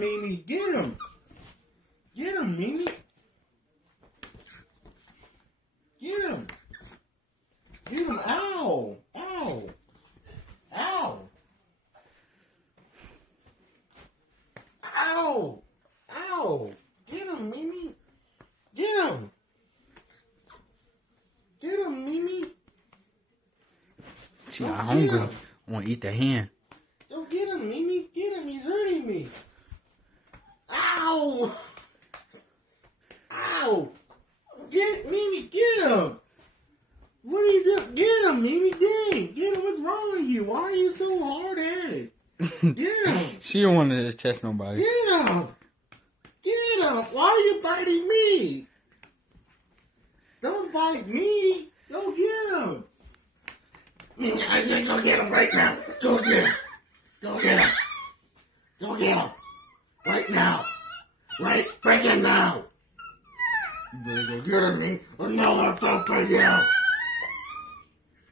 Mime. Get him. Get him, Mime. Get him. Get him. Ow. Ow. Ow. Ow. Ow. Get him, Mime. Get him. Get him, Mime. See, I'm hungry. I want to eat the hand. Go get him, Mime. Get him. He's hurting me. Ow. Ow. Get Mime. Get him. What are you doing? Get him, Mime. Dang. Get him. What's wrong with you? Why are you so hard-headed? Get him. She don't want to touch nobody. Get him. Get him. Why are you biting me? Don't bite me. Go get him. I said go get him right now. Go get him. Go get him. Go get him. Right now. Right freaking now. You better go get him, me. Or no, I'll come for you.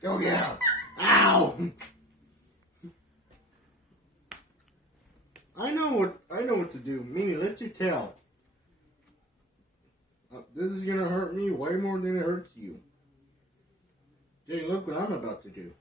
Go get him. Ow. I know what to do. Mime, lift your tail. This is gonna hurt me way more than it hurts you. Jay, look what I'm about to do.